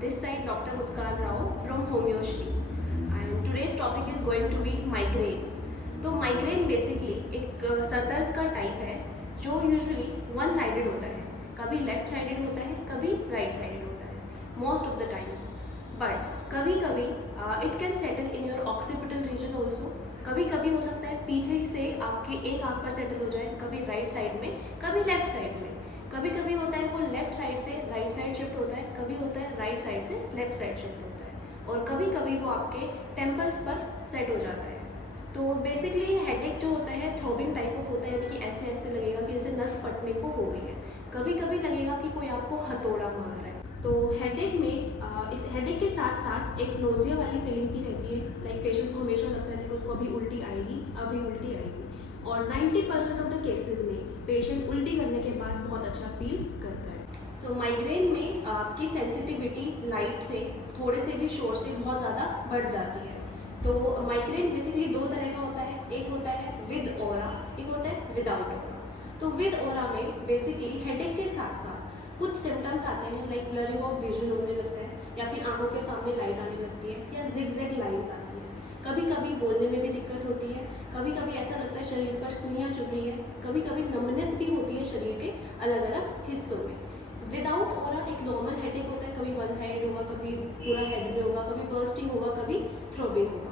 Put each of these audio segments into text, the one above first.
this side Dr. Muskan Rao from Homeoshri and today's topic is going to be migraine. तो migraine basically एक sir दर्द का type है जो usually one sided होता है, कभी लेफ्ट साइडेड होता है, कभी राइट साइडेड होता है most of the times, but कभी कभी it can settle in your occipital region also. कभी कभी हो सकता है पीछे से आपके एक आंख पर सेटल हो जाए, कभी राइट साइड में, कभी लेफ्ट साइड में। कभी कभी होता है वो लेफ्ट साइड से राइट साइड शिफ्ट होता है, कभी होता है राइट साइड से लेफ्ट साइड शिफ्ट होता है, और कभी कभी वो आपके टेम्पल्स पर सेट हो जाता है। तो बेसिकली हेडेक जो होता है थ्रोबिंग टाइप ऑफ होता है, यानी कि ऐसे ऐसे लगेगा कि जैसे नस फटने को हो गई है। कभी कभी लगेगा कि कोई आपको हथौड़ा मार रहा है। तो हेडेक में इस हेडेक के साथ साथ एक नोजिया वाली फीलिंग भी रहती है। लाइक पेशेंट को हमेशा लगता है कि उसको अभी उल्टी आएगी, अभी उल्टी आएगी, और 90% ऑफ द केसेस में पेशेंट उल्टी करने के बाद बहुत अच्छा फील करता है। सो माइग्रेन में आपकी सेंसिटिविटी लाइट से, थोड़े से भी शोर से बहुत ज़्यादा बढ़ जाती है। तो माइग्रेन बेसिकली दो तरह का होता है, एक होता है विद ऑरा, एक होता है विदाउट ऑरा। तो विद ऑरा में बेसिकली हेडेक के साथ साथ कुछ सिम्टम्स आते हैं, लाइक ब्लरिंग ऑफ विजन होने लगता है, या फिर आंखों के सामने लाइट आने लगती है, या जिग लाइन्स आती हैं। कभी कभी बोलने में भी दिक्कत होती है, कभी कभी ऐसा लगता है शरीर पर सुइयां चुभ रही है, कभी कभी नमनेस भी होती है शरीर के अलग अलग हिस्सों में। विदाउट ऑरा एक नॉर्मल हेडेक होता है, कभी वन साइड होगा, कभी पूरा हेड में होगा, कभी बर्स्टिंग होगा, कभी थ्रोबिंग होगा।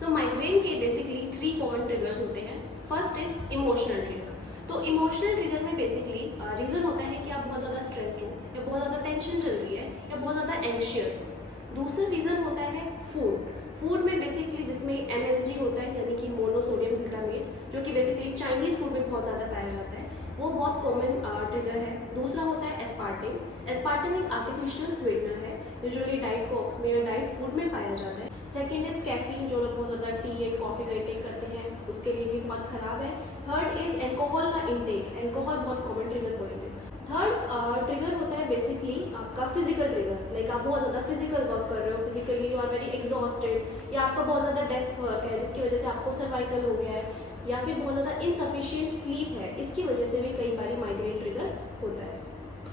सो माइग्रेन के बेसिकली 3 कॉमन ट्रिगर्स होते हैं। First is emotional trigger. तो इमोशनल ट्रिगर में बेसिकली रीज़न होता है कि आप बहुत ज़्यादा स्ट्रेस्ड हो, या बहुत ज़्यादा टेंशन चल रही है, या बहुत ज़्यादा एंशियस हो। दूसरा रीज़न होता है फूड। फूड में बेसिकली जिसमें MSG होता है, यानी कि मोनोसोडियम ग्लूटामेट, जो कि बेसिकली चाइनीज़ फूड में बहुत ज़्यादा पाया जाता है, वो बहुत कॉमन ट्रिगर है। दूसरा होता है एस्पार्टिम। एस्पार्टिम एक आर्टिफिशियल स्वीटनर है, यूजुअली डाइट कोक्स में या डाइट फूड में पाया जाता है। सेकेंड इज कैफीन, जो लोग बहुत ज़्यादा टी एंड कॉफ़ी का इंटेक करते हैं उसके लिए भी बहुत ख़राब है। थर्ड इज एल्कोहल का इंटेक। एल्कोहल बहुत कॉमन ट्रिगर पॉइंट है। थर्ड ट्रिगर होता है बेसिकली आपका फिजिकल ट्रिगर, लाइक आप बहुत ज़्यादा फिजिकल वर्क कर रहे हो, physically you are very exhausted, या आपका बहुत ज़्यादा डेस्क वर्क है जिसकी वजह से आपको सर्वाइकल हो गया है, या फिर बहुत ज़्यादा इनसफिशिएंट स्लीप है, इसकी वजह से भी कई बार माइग्रेन ट्रिगर होता है।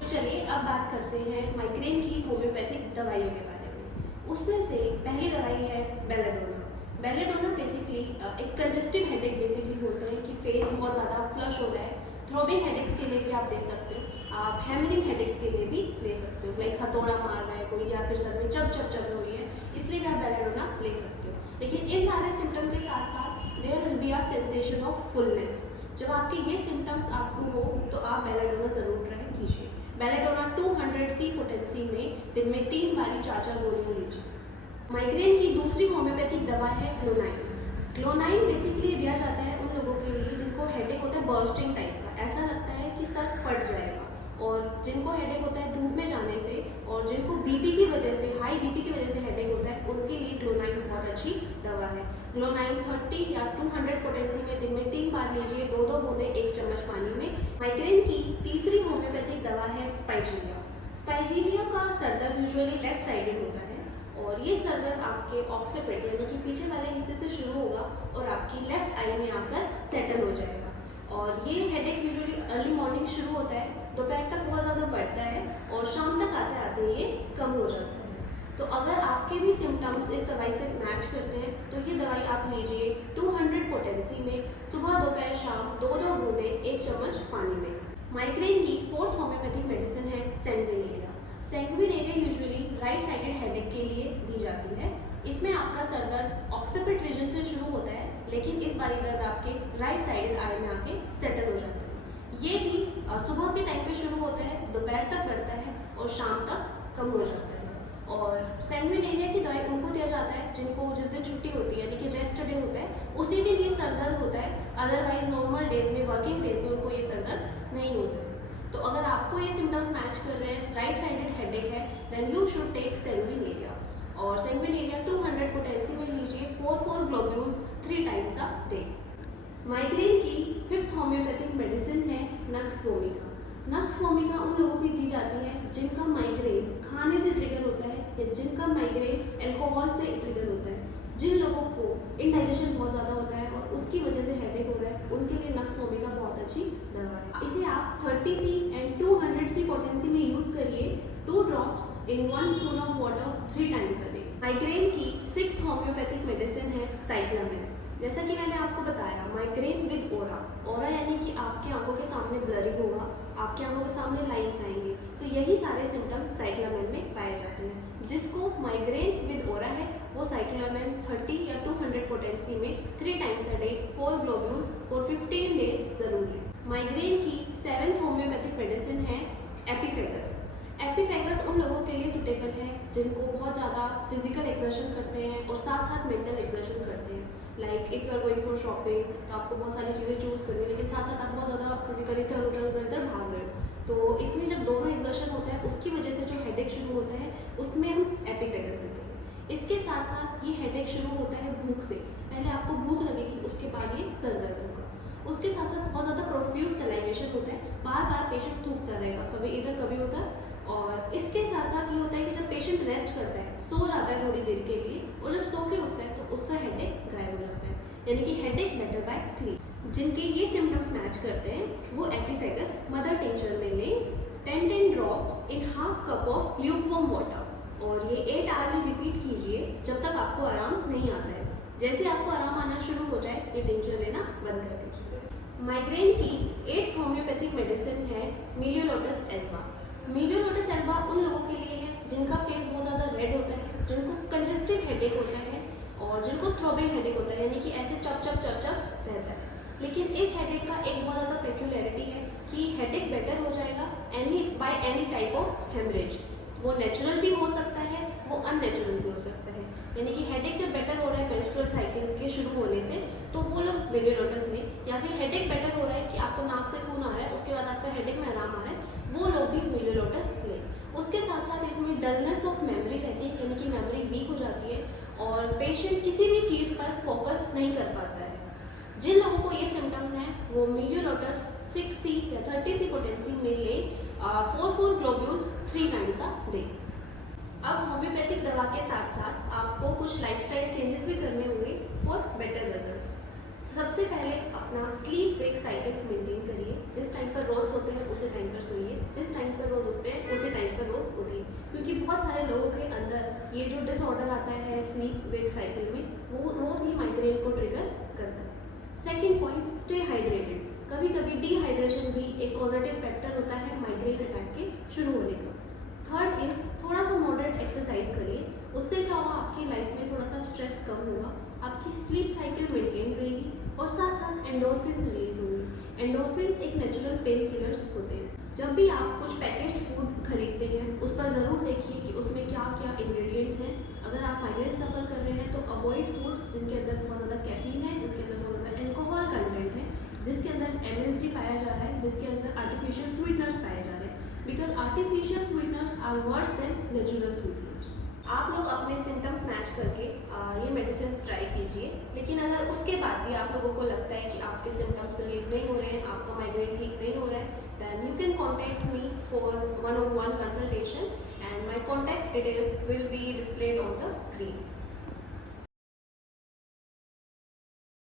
चलिए अब बात करते हैं माइग्रेन की होम्योपैथिक दवाइयों के बारे में। उसमें से पहली दवाई है बेलाडोना। बेलाडोना बेसिकली एक कंजेस्टिव हेडेक बेसिकली होता है कि फेस बहुत ज़्यादा फ्लश हो रहा है। थ्रोबिंग हेडेक्स के लिए भी आप दे सकते हो, आप हैमरिंग हेडेक्स के लिए भी ले सकते हो, लाइक हथौड़ा मार रहा है कोई, या फिर सर में चब हो रही है, इसलिए भी आप बेलाडोना ले सकते हो। लेकिन इन सारे सिम्टम के साथ साथ there will be a sensation of fullness. जब आपके ये सिम्टम्स आपको हो तो आप बेलाडोना ज़रूर ट्राई कीजिए। बेलाडोना 200 पोटेंसी में दिन में 3 बारी 4 गोलियाँ लीजिए। माइग्रेन की दूसरी होम्योपैथिक दवा है क्लोनाइन। क्लोनाइन बेसिकली दिया जाता है उन लोगों के लिए जिनको हेडेक होता है बर्स्टिंग टाइप का, ऐसा लगता है कि सर फट जाएगा, और जिनको हेडेक होता है धूप में जाने से, और जिनको बीपी की वजह से, हाई बीपी की वजह से हेडेक होता है, उनके लिए क्लोनाइन बहुत अच्छी दवा है। क्लोनाइन 30 या 200 पोटेंसी में दिन में 3 बार लीजिए, 2-2 बूंदे 1 चम्मच पानी में। माइग्रेन की तीसरी होम्योपैथिक दवा है स्पाइजीलिया। स्पाइजीलिया का सरदर्द यूजुअली लेफ्ट साइडेड होता है, और ये सरदर्द आपके ऑक्सीपिट यानी कि पीछे वाले हिस्से से शुरू होगा और आपकी लेफ्ट आई में आकर सेटल हो जाएगा। और ये हेडेक यूजुअली अर्ली मॉर्निंग शुरू होता है, दोपहर तक बहुत ज़्यादा बढ़ता है, और शाम तक आते आते ये कम हो जाता है। तो अगर आपके भी सिम्टम्स इस दवाई से मैच करते हैं तो ये दवाई आप लीजिए 200 पोटेंसी में, सुबह दोपहर शाम 2-2 बूंदे 1 चम्मच पानी में। माइग्रेन की फोर्थ होम्योपैथिक मेडिसिन है सैंग्विनेरिया। सैंग्विनेरिया यूजुअली राइट साइडेड हेडेक के लिए दी जाती है। इसमें आपका सर दर्द ऑक्सीपिट रीजन से शुरू होता है, लेकिन इस बारी दर्द आपके राइट साइडेड आई में आके सेटल हो जाता है। ये भी सुबह के टाइम पे शुरू होता है, दोपहर तक बढ़ता है, और शाम तक कम हो जाता है। और सैंग्विनेरिया की दवाई उनको दिया जाता है जिनको जिस दिन छुट्टी होती है, यानी कि रेस्ट डे होता है, उसी दिन ये सर दर्द होता है। अदरवाइज नॉर्मल डेज में, वर्किंग डेज में उनको ये सर दर्द नहीं होता है। तो अगर आपको ये सिम्टम्स मैच कर रहे हैं, राइट साइडेड हेडेक है, देन यू शुड टेक सैंग्विनेरिया। और सैंग्विनेरिया 200 पोटेंसी में लीजिए 4 globules 3 times a day. Migraine की फिफ्थ होम्योपैथिक मेडिसिन है नक्स वोमिका। नक्स वोमिका उन लोगों की दी जाती है जिनका माइग्रेन खाने से ट्रिगर होता है, या जिनका माइग्रेन अल्कोहल से ट्रिगर होता है। जिन लोगों को इंडाइजेशन बहुत ज़्यादा होता है और उसकी वजह से हेडेक हो रहा है, उनके लिए नक्स वोमिका बहुत अच्छी दवा है। इसे आप 30C एंड 200C पोटेंसी में यूज़ करिए, 2 drops in 1 spoon of water 3 times a day. Migraine की 6th होम्योपैथिक मेडिसिन है साइक्लामेन। जैसा कि मैंने आपको बताया, माइग्रेन विद ओरा, ओरा यानी कि आपकी आंखों के सामने ब्लरिंग होगा, आपकी आंखों के सामने लाइंस आएंगे, तो यही सारे सिम्टम साइक्लामेन में पाए जाते हैं। जिसको माइग्रेन विद ओरा है वो साइक्लामेन 30 या 200 पोटेंसी में 3 times a day 4 globules for 15 days जरूर लें। माइग्रेन की 7th होम्योपैथिक मेडिसिन है एपिफेगस। एपिफेगस उन लोगों के लिए सुटेबल है जिनको बहुत ज़्यादा फिजिकल एक्सर्शन करते हैं और साथ साथ मेंटल एक्सर्शन करते हैं। Like if you are going for shopping, तो आपको बहुत सारी चीज़ें चूज़ करनी है, लेकिन साथ साथ आप बहुत ज़्यादा फिजिकली इधर उधर भाग रहे हो, तो इसमें जब दोनों एक्सर्शन होता है उसकी वजह से जो हेडेक शुरू होता है उसमें हम एपिफेगस देते हैं। इसके साथ साथ ये हेडेक शुरू होता है भूख से। पहले आपको भूख लगेगी, उसके बाद ये सर दर्द होगा। उसके साथ साथ बहुत ज़्यादा प्रोफ्यूज सलाइवेशन होता है, बार बार पेशेंट थूकता रहेगा, कभी इधर कभी उधर। और इसके साथ साथ ये होता है कि जब पेशेंट रेस्ट करता है, सो जाता है थोड़ी देर के लिए, और जब सो के उठता है तो उसका हेडेक गायब हो जाता है, यानी कि हेडेक बेटर बाय स्लीप। जिनके ये सिम्टम्स मैच करते हैं वो एपिफेगस मदर टिंचर में लें 10 drops in half cup of lukewarm water, और ये 8 आवर्ली रिपीट कीजिए जब तक आपको आराम नहीं आता है। जैसे आपको आराम आना शुरू हो जाए ये टिंचर लेना बंद कर दीजिए। माइग्रेन की 8th होम्योपैथिक मेडिसिन है मीलियोलोटस एल्बा। मीलियोलोटस एल्बा उन लोगों के लिए है जिनका फेस बहुत ज़्यादा रेड होता है, जिनको कंजेस्टिव हेडेक होता है और जिनको थ्रोबिंग हेडेक होता है, यानी कि ऐसे चप चप रहता है। लेकिन इस हेडेक का एक बहुत ज़्यादा पेक्यूलैरिटी है कि हेडेक बेटर हो जाएगा by any type of haemorrhage. वो नेचुरल भी हो सकता है, वो अननेचुरल भी हो सकता है। यानी कि हेडेक जब बेटर हो रहा है मेंस्ट्रुअल साइकिल के शुरू होने से, तो वो लोग मीलियोलोटस में, या फिर हेडेक बेटर हो रहा है कि आपको नाक से खून आ रहा है, उसके बाद आपका हेडेक में आराम आ रहा है, वो लोग भी मीलियोलोटस लें। उसके साथ साथ इसमें डलनेस ऑफ मेमोरी रहती है, यानी कि मेमोरी वीक हो जाती है और पेशेंट किसी भी चीज़ पर फोकस नहीं कर पाता है। जिन लोगों को ये सिम्टम्स हैं वो मीलियोलोटस 6C या 30C पोटेंसी में लें 4 ग्लोब्यूल्स 3 टाइम्स अ डे। अब होम्योपैथिक दवा के साथ साथ आपको कुछ लाइफस्टाइल चेंजेस भी करने होंगे फॉर बेटर रिजल्ट्स। सबसे पहले अपना स्लीप वेक साइकिल मेंटेन करिए। जिस टाइम पर रोज सोते हैं उसी टाइम पर सोइए, जिस टाइम पर रोज उठते हैं उसी टाइम पर रोज उठिए, क्योंकि बहुत सारे लोगों के अंदर ये जो डिसऑर्डर आता है स्लीप वेक साइकिल में, वो भी माइग्रेन को ट्रिगर करता है। Second point, stay hydrated. कभी कभी डिहाइड्रेशन भी एक पॉजिटिव फैक्टर होता है माइग्रेन अटैक के शुरू होने का। थर्ड इज थोड़ा सा मॉडरेट एक्सरसाइज करिए, उससे क्या होगा, आपकी लाइफ में थोड़ा सा स्ट्रेस कम होगा, आपकी स्लीप साइकिल मेंटेन रहेगी और साथ साथ एंडोर्फिन्स रिलीज होंगी। एंडोर्फिन्स एक नेचुरल पेन किलर्स होते हैं। जब भी आप कुछ पैकेज्ड फूड खरीदते हैं उस पर ज़रूर देखिए कि उसमें क्या क्या इंग्रेडिएंट्स हैं। अगर आप माइग्रेन सफ़र कर रहे हैं तो अवॉइड फूड्स जिनके अंदर बहुत ज़्यादा कैफीन है, जिसके अंदर बहुत ज़्यादा एल्कोहल कंटेंट है, जिसके अंदर MSG पाया जा रहा है, जिसके अंदर आर्टिफिशियल स्वीटनर्स पाए जा रहे हैं, because artificial sweeteners are worse than natural sweeteners. आप लोग अपने सिम्टम्स मैच करके ये मेडिसिन ट्राई कीजिए, लेकिन अगर उसके बाद भी आप लोगों को लगता है कि आपके सिम्टम्स रिलीव नहीं हो रहे हैं, आपका माइग्रेन ठीक नहीं हो रहा है, then you can contact me for one-on-one consultation and my contact details will be displayed on the screen.